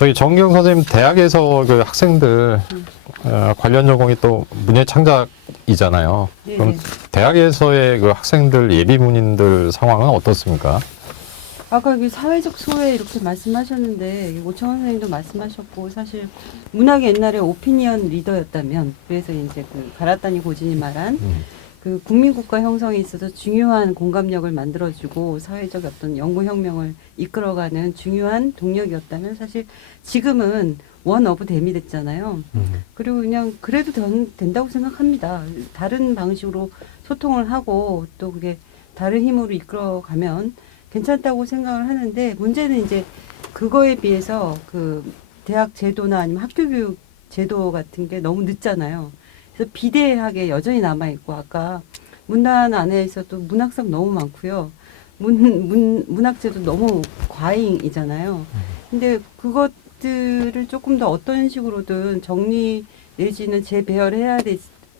저희 정경 선생님 대학에서 그 학생들 관련 전공이 또 문예창작이잖아요. 네, 그럼 네. 대학에서의 그 학생들 예비 문인들 상황은 어떻습니까? 아까 그 사회적 소외 이렇게 말씀하셨는데 오창원 선생님도 말씀하셨고 사실 문학이 옛날에 오피니언 리더였다면 그래서 이제 그 가라타니 고진이 말한 그 국민국가 형성에 있어서 중요한 공감력을 만들어주고 사회적 어떤 연구혁명을 이끌어가는 중요한 동력이었다면 사실 지금은 원 오브 댐이 됐잖아요. 그리고 그냥 그래도 된다고 생각합니다. 다른 방식으로 소통을 하고 또 그게 다른 힘으로 이끌어가면 괜찮다고 생각을 하는데 문제는 이제 그거에 비해서 그 대학 제도나 아니면 학교 교육 제도 같은 게 너무 늦잖아요. 그래서 비대하게 여전히 남아있고 아까 문단 안에서도 문학성 너무 많고요. 문학제도 너무 과잉이잖아요. 근데 그것들을 조금 더 어떤 식으로든 정리 내지는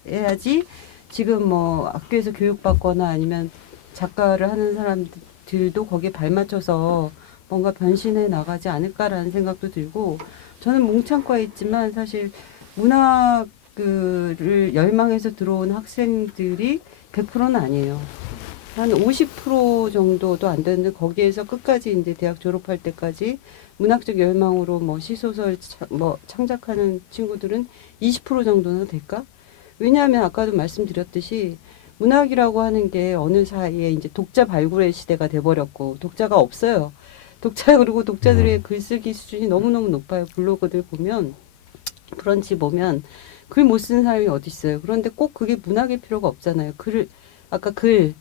해야지 지금 뭐 학교에서 교육받거나 아니면 작가를 하는 사람들도 거기에 발맞춰서 뭔가 변신해 나가지 않을까라는 생각도 들고 저는 몽창과에 있지만 사실 문학 를 열망해서 들어온 학생들이 100%는 아니에요. 한 50% 정도도 안 되는데 거기에서 끝까지 이제 대학 졸업할 때까지 문학적 열망으로 뭐 시소설 뭐 창작하는 친구들은 20% 정도는 될까? 왜냐하면 아까도 말씀드렸듯이 문학이라고 하는 게 어느 사이에 이제 독자 발굴의 시대가 돼버렸고 독자가 없어요. 그리고 독자들의 글쓰기 수준이 너무너무 높아요. 블로거들 보면 브런치 보면 글 못 쓰는 사람이 어디 있어요. 그런데 꼭 그게 문학일 필요가 없잖아요. 아까 글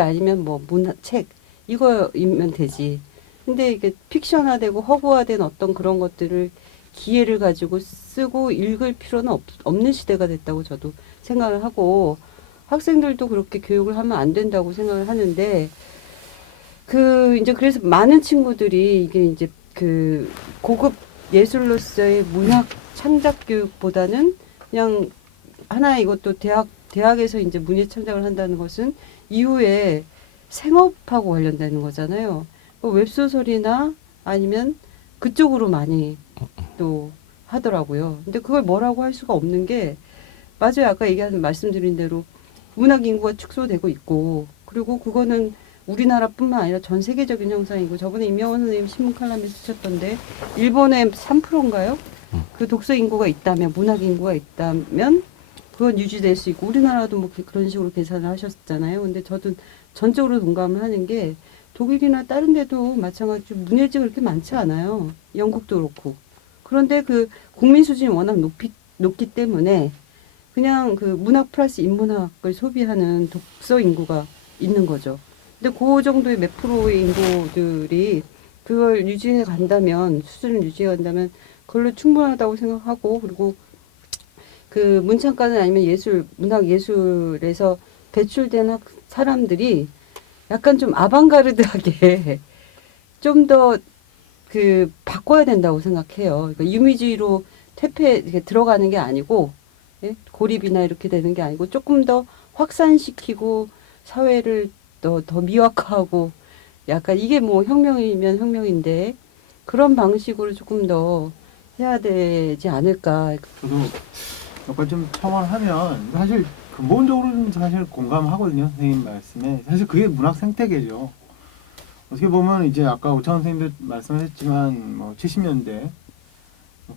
아니면 뭐 책 이거이면 되지. 근데 이게 픽션화되고 허구화된 어떤 그런 것들을 기회를 가지고 쓰고 읽을 필요는 없는 시대가 됐다고 저도 생각을 하고 학생들도 그렇게 교육을 하면 안 된다고 생각을 하는데 이제 그래서 많은 친구들이 이게 이제 그 고급 예술로서의 문학 창작 교육보다는 그냥 하나 이것도 대학에서 이제 문예 창작을 한다는 것은 이후에 생업하고 관련되는 거잖아요. 웹소설이나 아니면 그쪽으로 많이 또 하더라고요. 근데 그걸 뭐라고 할 수가 없는 게 맞아요. 아까 말씀드린 대로 문학 인구가 축소되고 있고 그리고 그거는 우리나라뿐만 아니라 전 세계적인 현상이고 저번에 임영원 선생님 신문 칼럼에 쓰셨던데 일본에 3%인가요? 그 독서 인구가 있다면 문학 인구가 있다면 그건 유지될 수 있고 우리나라도 뭐 그런 식으로 계산을 하셨잖아요. 근데 저도 전적으로 동감을 하는 게 독일이나 다른 데도 마찬가지로 문예지가 그렇게 많지 않아요. 영국도 그렇고. 그런데 그 국민 수준이 워낙 높기 때문에 그냥 그 문학 플러스 인문학을 소비하는 독서 인구가 있는 거죠. 근데 그 정도의 몇 프로의 인구들이 그걸 유지해 간다면 수준을 유지해 간다면 그걸로 충분하다고 생각하고 그리고 그 문창과는 아니면 문학 예술에서 배출된 사람들이 약간 좀 아방가르드하게 좀 더 그 바꿔야 된다고 생각해요. 그러니까 유미주의로 이렇게 들어가는 게 아니고 예? 고립이나 이렇게 되는 게 아니고 조금 더 확산시키고 사회를 더 미화하고 약간 이게 뭐 혁명이면 혁명인데 그런 방식으로 조금 더 해야 되지 않을까. 저도 몇가지 좀 첨언하면 사실 근본적으로는 사실 공감하거든요. 선생님 말씀에. 사실 그게 문학 생태계죠. 어떻게 보면 이제 아까 오창원 선생님도 말씀하셨지만 뭐 70년대,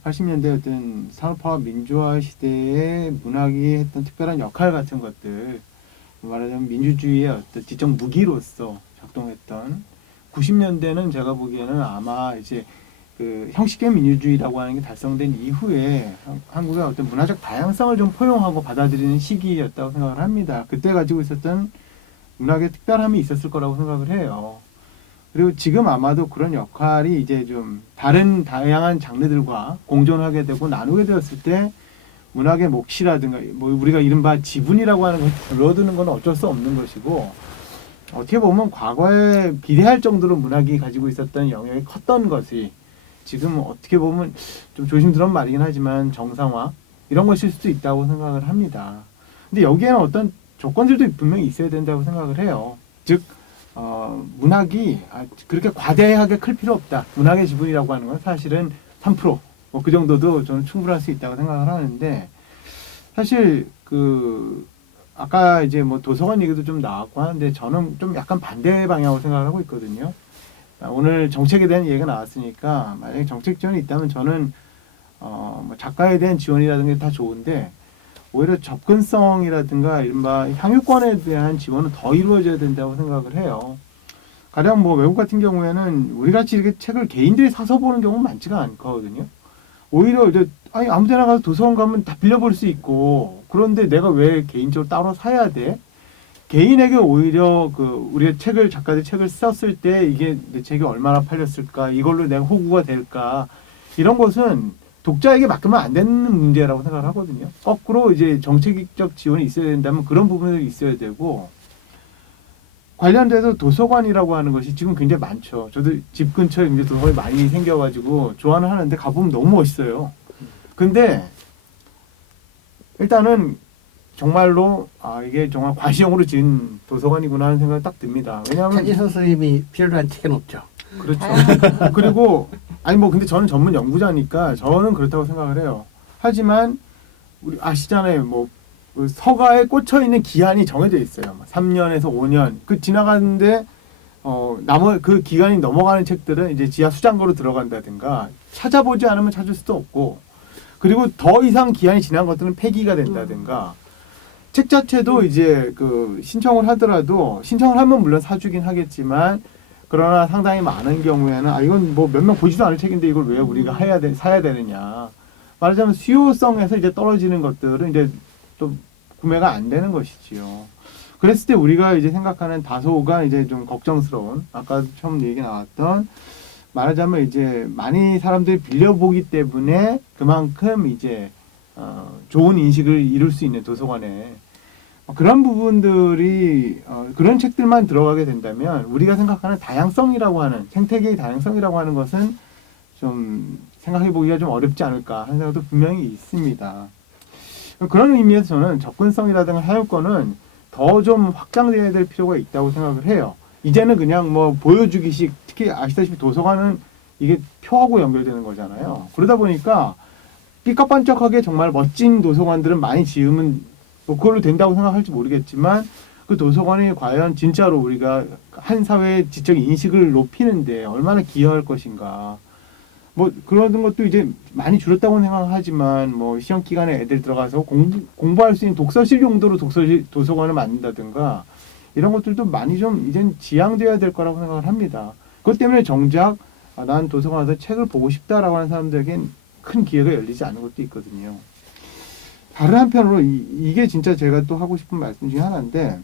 80년대 어떤 산업화와 민주화 시대에 문학이 했던 특별한 역할 같은 것들 말하자면 민주주의의 어떤 지적 무기로서 작동했던 90년대는 제가 보기에는 아마 이제 그 형식의 민주주의라고 하는 게 달성된 이후에 한국의 어떤 문화적 다양성을 좀 포용하고 받아들이는 시기였다고 생각을 합니다. 그때 가지고 있었던 문학의 특별함이 있었을 거라고 생각을 해요. 그리고 지금 아마도 그런 역할이 이제 좀 다른 다양한 장르들과 공존하게 되고 나누게 되었을 때 문학의 몫이라든가 뭐 우리가 이른바 지분이라고 하는 것이 줄어드는 건 어쩔 수 없는 것이고 어떻게 보면 과거에 비례할 정도로 문학이 가지고 있었던 영역이 컸던 것이 지금 어떻게 보면 좀 조심스러운 말이긴 하지만 정상화 이런 것일 수도 있다고 생각을 합니다. 근데 여기에는 어떤 조건들도 분명히 있어야 된다고 생각을 해요. 즉 문학이 그렇게 과대하게 클 필요 없다. 문학의 지분이라고 하는 건 사실은 3%뭐 그 정도도 저는 충분할 수 있다고 생각을 하는데 사실 그 아까 이제 뭐 도서관 얘기도 좀 나왔고 하는데 저는 좀 약간 반대 방향으로 생각을 하고 있거든요. 오늘 정책에 대한 얘기가 나왔으니까 만약에 정책 지원이 있다면 저는 뭐 작가에 대한 지원이라든가 다 좋은데 오히려 접근성이라든가 이른바 향유권에 대한 지원은 더 이루어져야 된다고 생각을 해요. 가령 뭐 외국 같은 경우에는 우리 같이 이렇게 책을 개인들이 사서 보는 경우는 많지가 않거든요. 오히려 이제 아니 아무데나 가서 도서관 가면 다 빌려볼 수 있고 그런데 내가 왜 개인적으로 따로 사야 돼? 개인에게 오히려 그 우리가 책을 작가들 책을 썼을 때 이게 내 책이 얼마나 팔렸을까 이걸로 내가 호구가 될까 이런 것은 독자에게 맡기면 안 되는 문제라고 생각을 하거든요. 거꾸로 이제 정책적 지원이 있어야 된다면 그런 부분들이 있어야 되고 관련돼서 도서관이라고 하는 것이 지금 굉장히 많죠. 저도 집 근처에 이제 도서관이 많이 생겨가지고 좋아는 하는데 가보면 너무 멋있어요. 근데 일단은 정말로 이게 정말 과시용으로 지은 도서관이구나 하는 생각이 딱 듭니다. 왜냐하면 차지선 선생님이 필요로 한 책은 없죠. 그렇죠. 그리고 아니 뭐 근데 저는 전문 연구자니까 저는 그렇다고 생각을 해요. 하지만 우리 아시잖아요. 뭐 그 서가에 꽂혀 있는 기한이 정해져 있어요. 3년에서 5년. 그 지나가는데 그 기간이 넘어가는 책들은 이제 지하 수장고로 들어간다든가 찾아보지 않으면 찾을 수도 없고 그리고 더 이상 기한이 지난 것들은 폐기가 된다든가 책 자체도 이제 그 신청을 하더라도 신청을 하면 물론 사주긴 하겠지만 그러나 상당히 많은 경우에는 이건 뭐 몇 명 보지도 않을 책인데 이걸 왜 우리가 사야 되느냐. 말하자면 수요성에서 이제 떨어지는 것들은 이제 또 구매가 안 되는 것이지요. 그랬을 때 우리가 이제 생각하는 다소가 이제 좀 걱정스러운 아까 처음 얘기 나왔던 말하자면 이제 많이 사람들이 빌려보기 때문에 그만큼 이제 좋은 인식을 이룰 수 있는 도서관에 그런 부분들이 그런 책들만 들어가게 된다면 우리가 생각하는 다양성이라고 하는 생태계의 다양성이라고 하는 것은 좀 생각해 보기가 좀 어렵지 않을까 하는 생각도 분명히 있습니다. 그런 의미에서 저는 접근성이라든가 사용권은 더 좀 확장돼야 될 필요가 있다고 생각을 해요. 이제는 그냥 뭐 보여주기식 특히 아시다시피 도서관은 이게 표하고 연결되는 거잖아요. 그러다 보니까 삐까뻔쩍하게 정말 멋진 도서관들은 많이 지으면 뭐 그걸로 된다고 생각할지 모르겠지만 그 도서관이 과연 진짜로 우리가 한 사회의 지적 인식을 높이는데 얼마나 기여할 것인가. 뭐 그런 것도 이제 많이 줄었다고 생각하지만 뭐 시험 기간에 애들 들어가서 공부할 수 있는 독서실 용도로 도서관을 만든다든가 이런 것들도 많이 좀 이젠 지양돼야 될 거라고 생각을 합니다. 그것 때문에 정작 난 도서관 가서 책을 보고 싶다라고 하는 사람들에겐 큰 기회가 열리지 않은 것도 있거든요. 다른 한편으로 이게 진짜 제가 또 하고 싶은 말씀 중에 하나인데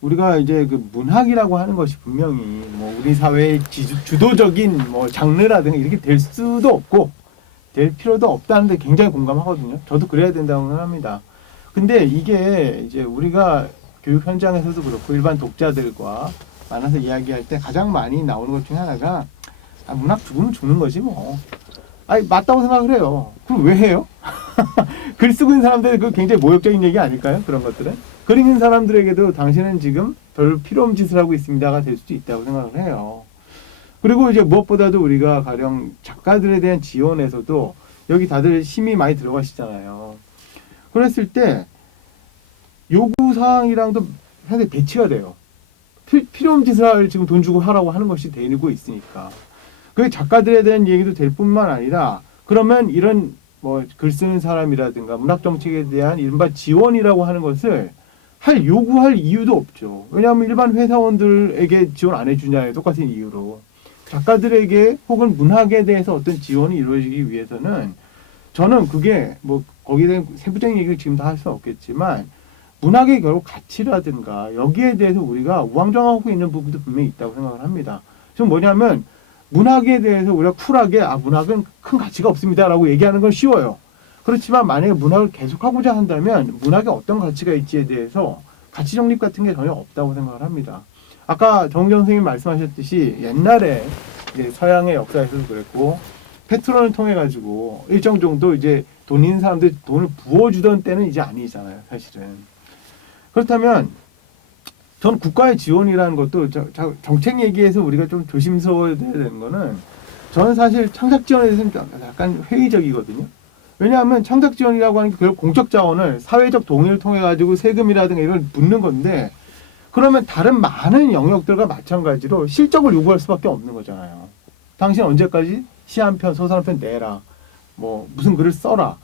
우리가 이제 그 문학이라고 하는 것이 분명히 뭐 우리 사회의 주도적인 뭐 장르라든가 이렇게 될 수도 없고 될 필요도 없다는데 굉장히 공감하거든요. 저도 그래야 된다고 생각합니다. 근데 이게 이제 우리가 교육 현장에서도 그렇고 일반 독자들과 만나서 이야기할 때 가장 많이 나오는 것 중에 하나가 문학 죽으면 죽는 거지 뭐. 맞다고 생각을 해요. 그럼 왜 해요? 글 쓰고 있는 사람들이 그 굉장히 모욕적인 얘기 아닐까요? 그런 것들은. 글 읽는 사람들에게도 당신은 지금 별 필요 없는 짓을 하고 있습니다가 될 수도 있다고 생각을 해요. 그리고 이제 무엇보다도 우리가 가령 작가들에 대한 지원에서도 여기 다들 힘이 많이 들어가시잖아요. 그랬을 때 요구사항이랑도 상당히 배치가 돼요. 필요 없는 짓을 지금 돈 주고 하라고 하는 것이 되고 있으니까. 그 작가들에 대한 얘기도 될 뿐만 아니라 그러면 이런 뭐 글 쓰는 사람이라든가 문학 정책에 대한 이른바 지원이라고 하는 것을 요구할 이유도 없죠. 왜냐하면 일반 회사원들에게 지원 안 해주냐에 똑같은 이유로 작가들에게 혹은 문학에 대해서 어떤 지원이 이루어지기 위해서는 저는 그게 뭐 거기에 대한 세부적인 얘기를 지금 다 할 수는 없겠지만 문학의 결국 가치라든가 여기에 대해서 우리가 우왕좌왕하고 있는 부분도 분명히 있다고 생각을 합니다. 좀 뭐냐면 문학에 대해서 우리가 쿨하게 문학은 큰 가치가 없습니다라고 얘기하는 건 쉬워요. 그렇지만 만약에 문학을 계속하고자 한다면 문학에 어떤 가치가 있지에 대해서 가치 정립 같은 게 전혀 없다고 생각을 합니다. 아까 정정 선생님 말씀하셨듯이 옛날에 이제 서양의 역사에서도 그랬고 페트론을 통해 가지고 일정 정도 이제 돈 있는 사람들 돈을 부어주던 때는 이제 아니잖아요, 사실은. 그렇다면 전 국가의 지원이라는 것도 정책 얘기에서 우리가 좀 조심스러워야 되는 거는 저는 사실 창작 지원에 대해서는 약간 회의적이거든요. 왜냐하면 창작 지원이라고 하는 게 결국 공적 자원을 사회적 동의를 통해 가지고 세금이라든가 이걸 묻는 건데 그러면 다른 많은 영역들과 마찬가지로 실적을 요구할 수밖에 없는 거잖아요. 당신 언제까지 시 한 편, 소설 한 편 내라. 뭐 무슨 글을 써라.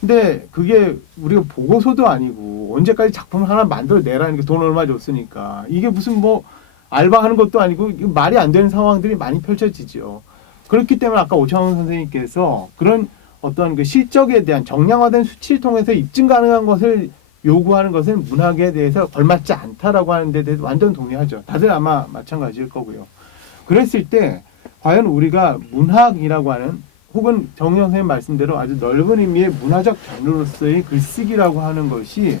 근데 그게 우리가 보고서도 아니고 언제까지 작품을 하나 만들어내라는 게 돈 얼마 줬으니까 이게 무슨 뭐 알바하는 것도 아니고 말이 안 되는 상황들이 많이 펼쳐지죠. 그렇기 때문에 아까 오창훈 선생님께서 그런 어떤 그 실적에 대한 정량화된 수치를 통해서 입증 가능한 것을 요구하는 것은 문학에 대해서 걸맞지 않다라고 하는 데 대해서 완전 동의하죠. 다들 아마 마찬가지일 거고요. 그랬을 때 과연 우리가 문학이라고 하는 혹은 정영 선생님 말씀대로 아주 넓은 의미의 문화적 장르로서의 글쓰기라고 하는 것이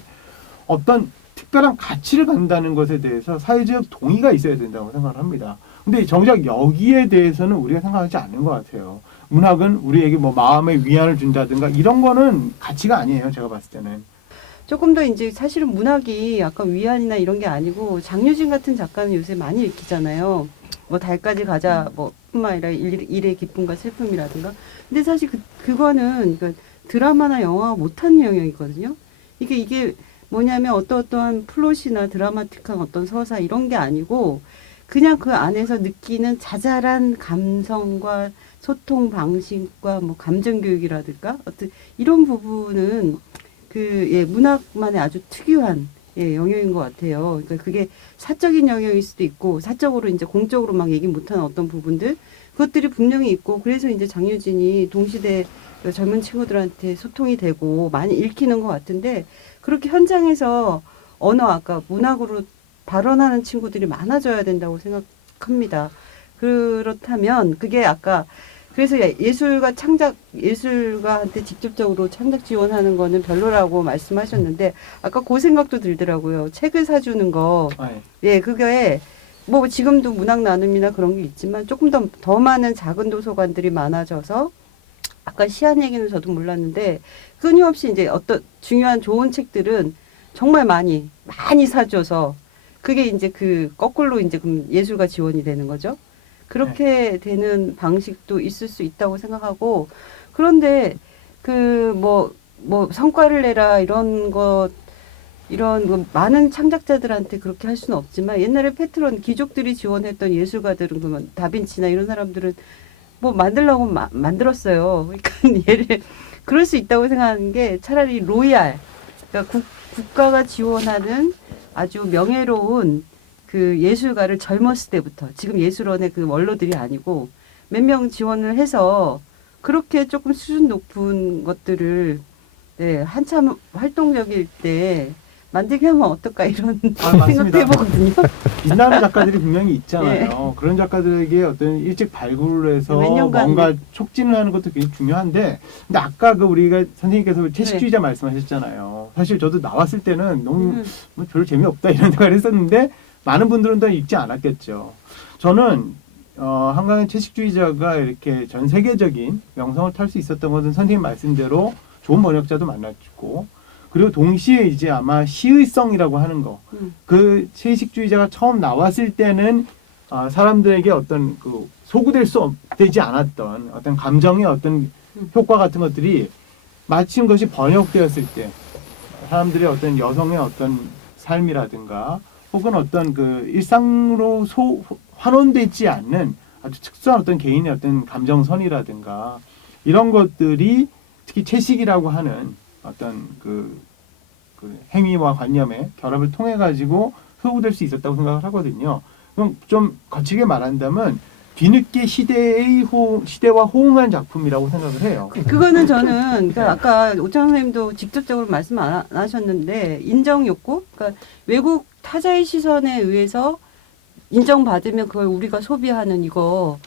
어떤 특별한 가치를 갖는다는 것에 대해서 사회적 동의가 있어야 된다고 생각을 합니다. 근데 정작 여기에 대해서는 우리가 생각하지 않는 것 같아요. 문학은 우리에게 뭐 마음의 위안을 준다든가 이런 거는 가치가 아니에요. 제가 봤을 때는. 조금 더 이제 사실은 문학이 약간 위안이나 이런 게 아니고 장유진 같은 작가는 요새 많이 읽히잖아요. 뭐 달까지 가자 뭐 뿐만 아니라 일의 기쁨과 슬픔이라든가. 근데 사실 그거는 그러니까 드라마나 영화가 못하는 영역이거든요. 이게 뭐냐면 어떠한 플롯이나 드라마틱한 어떤 서사 이런 게 아니고 그냥 그 안에서 느끼는 자잘한 감성과 소통 방식과 뭐 감정 교육이라든가 어떤 이런 부분은 문학만의 아주 특유한 영역인 것 같아요. 그러니까 그게 사적인 영역일 수도 있고 사적으로 이제 공적으로 막 얘기 못하는 어떤 부분들 그것들이 분명히 있고 그래서 이제 장유진이 동시대 젊은 친구들한테 소통이 되고 많이 읽히는 것 같은데 그렇게 현장에서 아까 문학으로 발언하는 친구들이 많아져야 된다고 생각합니다. 그렇다면 그게 아까 그래서 예술가한테 직접적으로 창작 지원하는 거는 별로라고 말씀하셨는데 아까 그 생각도 들더라고요. 책을 사주는 거. 그게 뭐 지금도 문학 나눔이나 그런 게 있지만 조금 더 많은 작은 도서관들이 많아져서 아까 시한 얘기는 저도 몰랐는데 끊임없이 이제 어떤 중요한 좋은 책들은 정말 많이 사줘서 그게 이제 거꾸로 이제 그럼 예술가 지원이 되는 거죠. 그렇게 되는 방식도 있을 수 있다고 생각하고 그런데 뭐 성과를 내라 이런 뭐 많은 창작자들한테 그렇게 할 수는 없지만 옛날에 페트론 귀족들이 지원했던 예술가들은 그러면 다빈치나 이런 사람들은 뭐 만들려고 만들었어요. 그러니까 그럴 수 있다고 생각하는 게 차라리 로얄 그러니까 국가가 지원하는 아주 명예로운 예술가를 젊었을 때부터 지금 예술원의 원로들이 아니고 몇 명 지원을 해서 그렇게 조금 수준 높은 것들을 한참 활동적일 때 만들게 하면 어떨까 이런 생각도 해보거든요. 빛나는 작가들이 분명히 있잖아요. 그런 작가들에게 어떤 일찍 발굴을 해서 뭔가 촉진을 하는 것도 굉장히 중요한데 근데 아까 우리가 선생님께서 채식주의자 말씀하셨잖아요. 사실 저도 나왔을 때는 너무 뭐 별로 재미없다 이런 생각을 했었는데 많은 분들은 더 읽지 않았겠죠. 저는 한강의 채식주의자가 이렇게 전 세계적인 명성을 탈 수 있었던 것은 선생님 말씀대로 좋은 번역자도 만났고 그리고 동시에 이제 아마 시의성이라고 하는 거. 그 채식주의자가 처음 나왔을 때는 사람들에게 어떤 소구될 수 되지 않았던 어떤 감정의 어떤 효과 같은 것들이 마침 그것이 번역되었을 때 사람들의 어떤 여성의 어떤 삶이라든가 혹은 어떤 일상으로 환원되지 않는 아주 특수한 어떤 개인의 어떤 감정선이라든가 이런 것들이 특히 채식이라고 하는 어떤 행위와 관념의 결합을 통해 가지고 소구될 수 있었다고 생각을 하거든요. 그럼 좀 거치게 말한다면 뒤늦게 시대와 호응한 작품이라고 생각을 해요. 그거는 저는 아까 오창 선생님도 직접적으로 말씀 안 하셨는데 인정 욕구, 그러니까 외국 타자의 시선에 의해서 인정받으면 그걸 우리가 소비하는 이거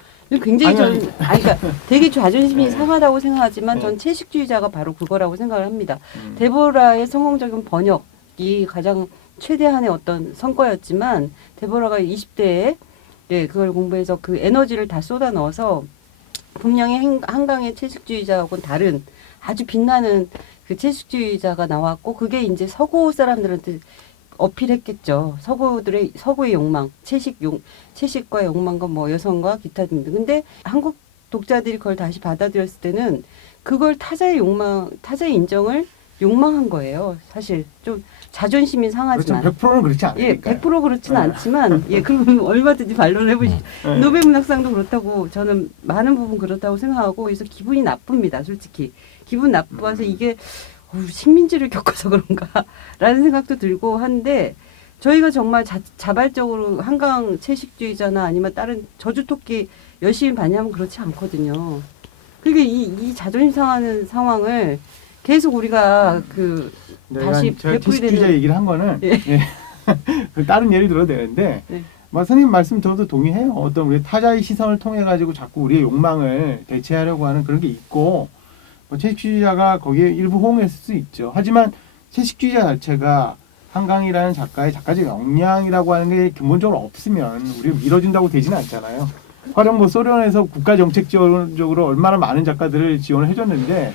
굉장히 그러니까 되게 자존심이 상하다고 생각하지만 전 채식주의자가 바로 그거라고 생각을 합니다. 데보라의 성공적인 번역이 가장 최대한의 어떤 성과였지만 데보라가 20대에 그걸 공부해서 에너지를 다 쏟아 넣어서 분명히 한강의 채식주의자하고는 다른 아주 빛나는 채식주의자가 나왔고 그게 이제 서구 사람들한테 어필했겠죠. 서구의 욕망, 채식과의 욕망과 뭐 여성과 기타 등등. 근데 한국 독자들이 그걸 다시 받아들였을 때는 그걸 타자의 인정을 욕망한 거예요. 사실 좀 자존심이 상하지만. 그렇죠. 100%는 그렇지 예, 않으니까. 100% 그렇지는 않지만, 예, 그럼 얼마든지 반론해 보시죠. 네. 노벨문학상도 그렇다고, 저는 많은 부분 그렇다고 생각하고, 그래서 기분이 나쁩니다, 솔직히. 기분 나빠서 이게, 식민지를 겪어서 그런가, 라는 생각도 들고 하는데, 저희가 정말 자발적으로 한강 채식주의자나 아니면 다른 저주토끼 열심히 반영하면 그렇지 않거든요. 그러니까 이 자존심 상하는 상황을 계속 우리가 다시 제가 베풀이 채식주의자 되는. 얘기를 한 거는 예. 예. 그 다른 예를 들어도 되는데 네. 선생님 말씀 저도 동의해요. 어떤 우리 타자의 시선을 통해 가지고 자꾸 우리의 욕망을 대체하려고 하는 그런 게 있고 뭐 채식주의자가 거기에 일부 호응했을 수 있죠. 하지만 채식주의자 자체가 한강이라는 작가의 작가적 역량이라고 하는 게 근본적으로 없으면 우리가 밀어준다고 되지는 않잖아요. 가령 뭐 소련에서 국가 정책적으로 얼마나 많은 작가들을 지원을 해줬는데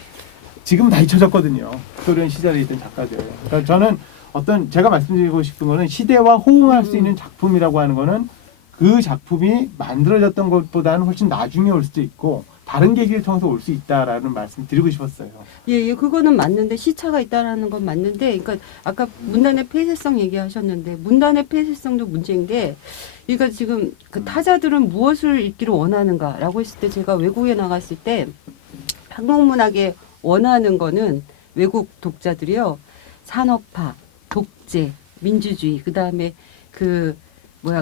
지금 다 잊혀졌거든요. 소련 시절에 있던 작가들. 그러니까 저는 어떤 제가 말씀드리고 싶은 거는 시대와 호응할 수 있는 작품이라고 하는 거는 그 작품이 만들어졌던 것보다는 훨씬 나중에 올 수도 있고 다른 계기를 통해서 올 수 있다라는 말씀 드리고 싶었어요. 예, 그거는 맞는데 시차가 있다라는 건 맞는데, 그러니까 아까 문단의 폐쇄성 얘기하셨는데 문단의 폐쇄성도 문제인 게, 그러니까 지금 그 타자들은 무엇을 읽기를 원하는가라고 했을 때 제가 외국에 나갔을 때 한국 문학에 원하는 거는 외국 독자들이요 산업화, 독재, 민주주의, 그 다음에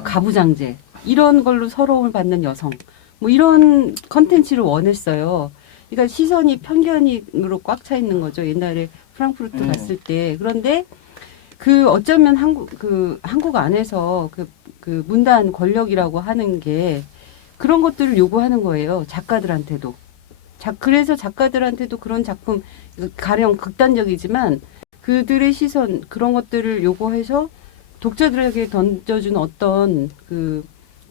가부장제 이런 걸로 서러움을 받는 여성. 뭐 이런 컨텐츠를 원했어요. 그러니까 시선이 편견으로 꽉 차 있는 거죠. 옛날에 프랑크푸르트 갔을 때. 그런데 어쩌면 한국 안에서 그 문단 권력이라고 하는 게 그런 것들을 요구하는 거예요. 작가들한테도. 그래서 작가들한테도 그런 작품, 가령 극단적이지만 그들의 시선, 그런 것들을 요구해서 독자들에게 던져준 어떤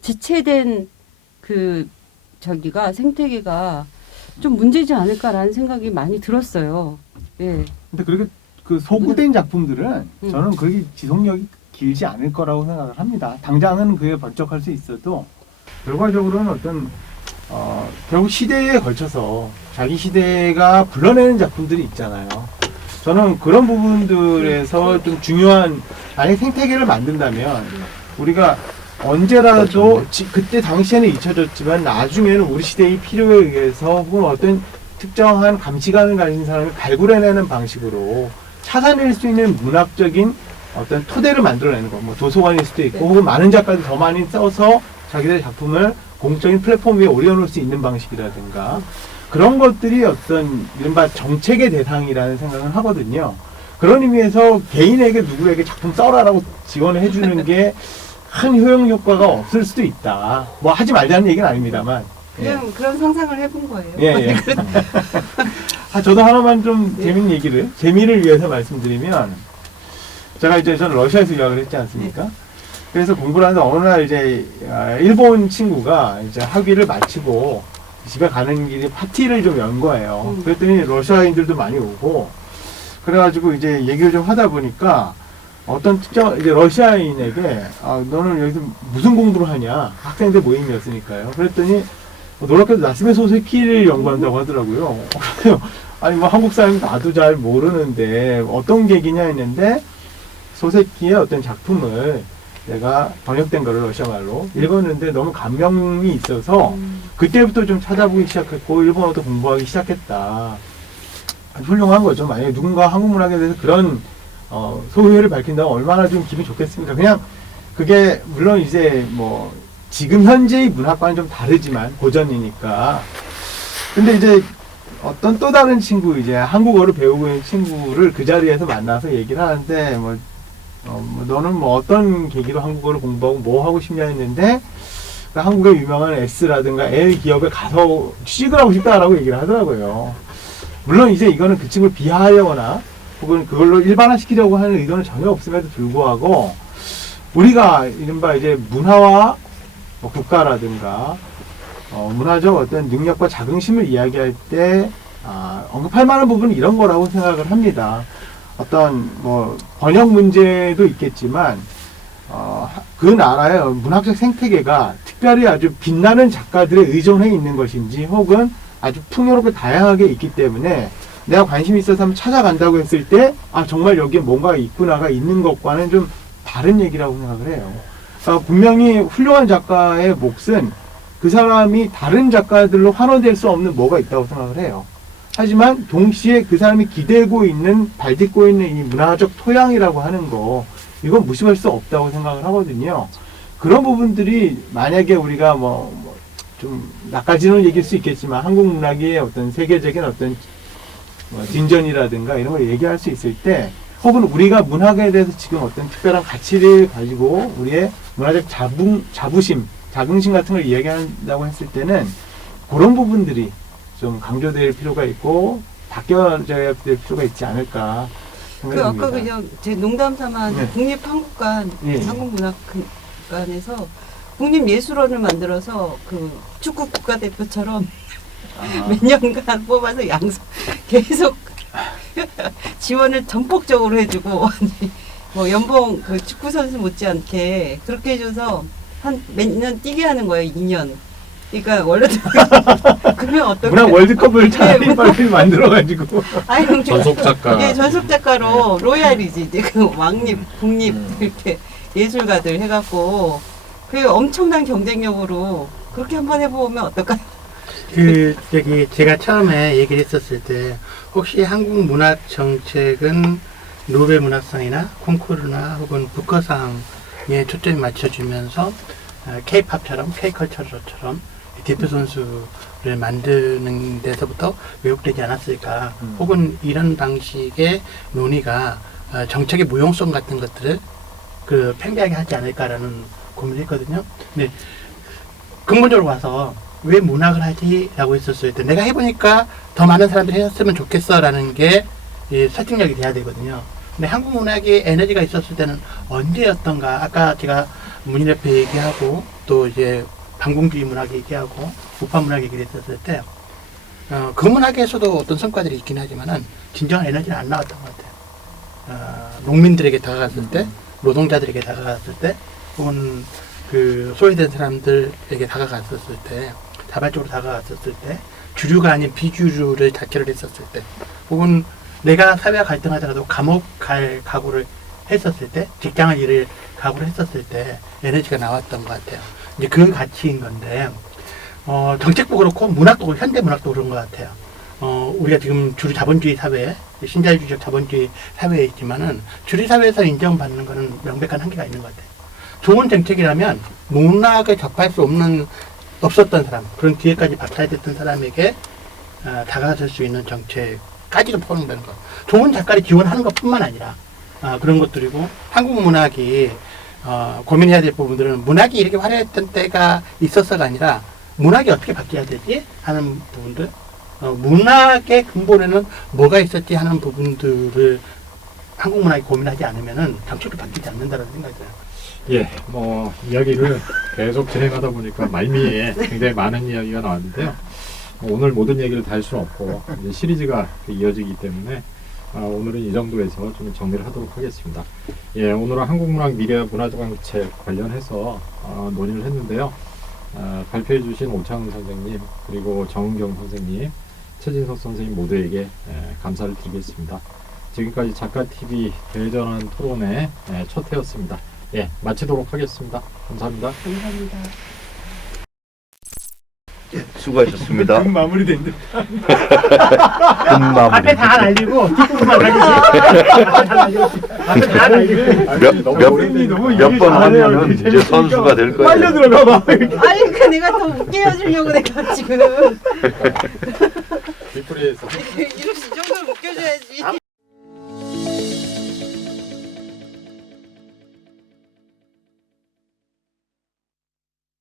지체된 생태계가 좀 문제지 않을까라는 생각이 많이 들었어요. 예. 근데 그렇게 소구된 작품들은 저는 그게 지속력이 길지 않을 거라고 생각을 합니다. 당장은 그게 번쩍할 수 있어도 결과적으로는 어떤 결국 시대에 걸쳐서 자기 시대가 불러내는 작품들이 있잖아요. 저는 그런 부분들에서 좀 중요한 만약 생태계를 만든다면 우리가 언제라도 그때 당시에는 잊혀졌지만 나중에는 우리 시대의 필요에 의해서 혹은 어떤 특정한 감시관을 가진 사람을 발굴해내는 방식으로 찾아낼 수 있는 문학적인 어떤 토대를 만들어내는 거. 뭐 도서관일 수도 있고 혹은 많은 작가들이 더 많이 써서 자기들의 작품을 공적인 플랫폼 위에 올려놓을 수 있는 방식이라든가 그런 것들이 어떤 이른바 정책의 대상이라는 생각을 하거든요. 그런 의미에서 개인에게 누구에게 작품 써라라고 지원을 해주는 게 큰 효용 효과가 없을 수도 있다. 뭐 하지 말자는 얘기는 아닙니다만. 그냥 그런 상상을 해본 거예요. 예. 저도 하나만 좀 재미있는 재미를 위해서 말씀드리면, 저는 러시아에서 유학을 했지 않습니까? 그래서 공부를 하는데 어느 날 일본 친구가 학위를 마치고 집에 가는 길에 파티를 좀 연 거예요. 그랬더니 러시아인들도 많이 오고, 그래가지고 얘기를 좀 하다 보니까, 어떤 특정 러시아인에게 너는 여기서 무슨 공부를 하냐 학생들 모임이었으니까요. 그랬더니 놀랍게도 나스메 소세키를 연구한다고 하더라고요. 아니 뭐 한국 사람이 나도 잘 모르는데 어떤 계기냐 했는데 소세키의 어떤 작품을 내가 번역된 거를 러시아말로 읽었는데 너무 감명이 있어서 그때부터 좀 찾아보기 시작했고 일본어도 공부하기 시작했다. 훌륭한 거죠. 만약에 누군가 한국 문학에 대해서 그런 소회를 밝힌다면 얼마나 좀 기분이 좋겠습니까? 그냥 그게 물론 뭐 지금 현재의 문학과는 좀 다르지만 고전이니까. 근데 어떤 또 다른 친구 한국어를 배우고 있는 친구를 그 자리에서 만나서 얘기를 하는데 너는 뭐 어떤 계기로 한국어를 공부하고 뭐 하고 싶냐 했는데 한국의 유명한 S라든가 L 기업에 가서 취직을 하고 싶다라고 얘기를 하더라고요. 물론 이거는 그 친구를 비하하려거나 혹은 그걸로 일반화시키려고 하는 의도는 전혀 없음에도 불구하고 우리가 이른바 문화와 국가라든가 문화적 어떤 능력과 자긍심을 이야기할 때 언급할 만한 부분은 이런 거라고 생각을 합니다. 어떤 뭐 번역 문제도 있겠지만 그 나라의 문학적 생태계가 특별히 아주 빛나는 작가들에 의존해 있는 것인지 혹은 아주 풍요롭게 다양하게 있기 때문에 내가 관심이 있어서 한번 찾아간다고 했을 때 정말 여기에 뭔가 있구나가 있는 것과는 좀 다른 얘기라고 생각을 해요. 분명히 훌륭한 작가의 몫은 그 사람이 다른 작가들로 환원될 수 없는 뭐가 있다고 생각을 해요. 하지만 동시에 그 사람이 기대고 있는, 발딛고 있는 이 문화적 토양이라고 하는 거, 이건 무시할 수 없다고 생각을 하거든요. 그런 부분들이 만약에 우리가 좀 낚아지는 얘기일 수 있겠지만 한국 문학의 어떤 세계적인 어떤 진전이라든가 이런 걸 얘기할 수 있을 때, 혹은 우리가 문학에 대해서 지금 어떤 특별한 가치를 가지고 우리의 문화적 자부심, 자긍심 같은 걸 이야기한다고 했을 때는 그런 부분들이 좀 강조될 필요가 있고 바뀌어져야 될 필요가 있지 않을까 생각이 듭니다. 아까 그냥 제 농담 삼아 네. 국립한국관, 네. 한국문학관에서 국립예술원을 만들어서 그 축구 국가대표처럼 몇 년간 뽑아서 계속 지원을 전폭적으로 해주고 뭐 연봉 그 축구 선수 못지않게 그렇게 해줘서 한 몇 년 뛰게 하는 거예요. 2년. 그러니까 원래 그러면 어떻게 문학 월드컵을 차라리 네, 빨리 만들어가지고 아니, 전속 작가. 예, 전속 작가로 로얄이지 이제 그 왕립, 국립 이렇게 예술가들 해갖고 그 엄청난 경쟁력으로 그렇게 한번 해보면 어떨까요? 제가 처음에 얘기를 했었을 때, 혹시 한국 문학 정책은 노벨 문학상이나 콩쿠르나 혹은 부커상에 초점이 맞춰주면서 K-팝처럼, K-컬처처럼 대표 선수를 만드는 데서부터 왜곡되지 않았을까? 혹은 이런 방식의 논의가 정책의 무용성 같은 것들을 팽배하게 하지 않을까라는 고민을 했거든요. 근데 근본적으로 와서 왜 문학을 하지? 라고 했었을 때 내가 해보니까 더 많은 사람들이 했으면 좋겠어 라는 게 설득력이 돼야 되거든요. 근데 한국 문학에 에너지가 있었을 때는 언제였던가? 아까 제가 문인협회 얘기하고 또 이제 반공주의 문학 얘기하고 우파 문학 얘기를 했었을 때 그 문학에서도 어떤 성과들이 있긴 하지만은 진정한 에너지는 안 나왔던 것 같아요. 농민들에게 다가갔을 때, 노동자들에게 다가갔을 때, 혹은 그 소외된 사람들에게 다가갔었을 때, 자발적으로 다가갔었을 때, 주류가 아닌 비주류를 자체를 했었을 때, 혹은 내가 사회와 갈등하더라도 감옥 갈 각오를 했었을 때, 직장을 잃을 각오를 했었을 때 에너지가 나왔던 것 같아요. 이제 그 가치인 건데, 정책도 그렇고 문학도 그렇고 현대 문학도 그런 것 같아요. 우리가 지금 주류 자본주의 사회, 신자유주의적 자본주의 사회에 있지만은 주류 사회에서 인정받는 거는 명백한 한계가 있는 것 같아요. 좋은 정책이라면 문학에 접할 수 없었던 사람, 그런 기회까지 박탈 됐던 사람에게 다가설 수 있는 정책까지도 포함되는 것. 좋은 작가를 지원하는 것뿐만 아니라 그런 것들이고, 한국 문학이 고민해야 될 부분들은 문학이 이렇게 화려했던 때가 있었어가 아니라 문학이 어떻게 바뀌어야 되지 하는 부분들, 문학의 근본에는 뭐가 있었지 하는 부분들을 한국 문학이 고민하지 않으면은 정책도 바뀌지 않는다는 생각이 들어요. 예, 이야기를 계속 진행하다 보니까 말미에 굉장히 많은 이야기가 나왔는데요. 오늘 모든 얘기를 다 할 수는 없고 이제 시리즈가 이어지기 때문에 오늘은 이 정도에서 좀 정리를 하도록 하겠습니다. 예, 오늘은 한국문학 미래 문화정책 관련해서 논의를 했는데요. 발표해 주신 오창훈 선생님, 그리고 정은경 선생님, 최진석 선생님 모두에게 감사를 드리겠습니다. 지금까지 작가TV 대전환 토론의 첫 회였습니다. 예, 마치도록 하겠습니다. 감사합니다. 감사합니다. 수고하셨습니다. 마무리된 듯. 끝마무리. 앞에 다 날리고 뒷부분만 날리지. 앞에 다 날리고. 몇 번 하면은 이제 선수가 될 거예요. 빨려 들어가 봐. 아니 그러니까 내가 더 웃게 해주려고 내가 지금 뒷풀이에서 이렇게 이 정도는 웃겨줘야지.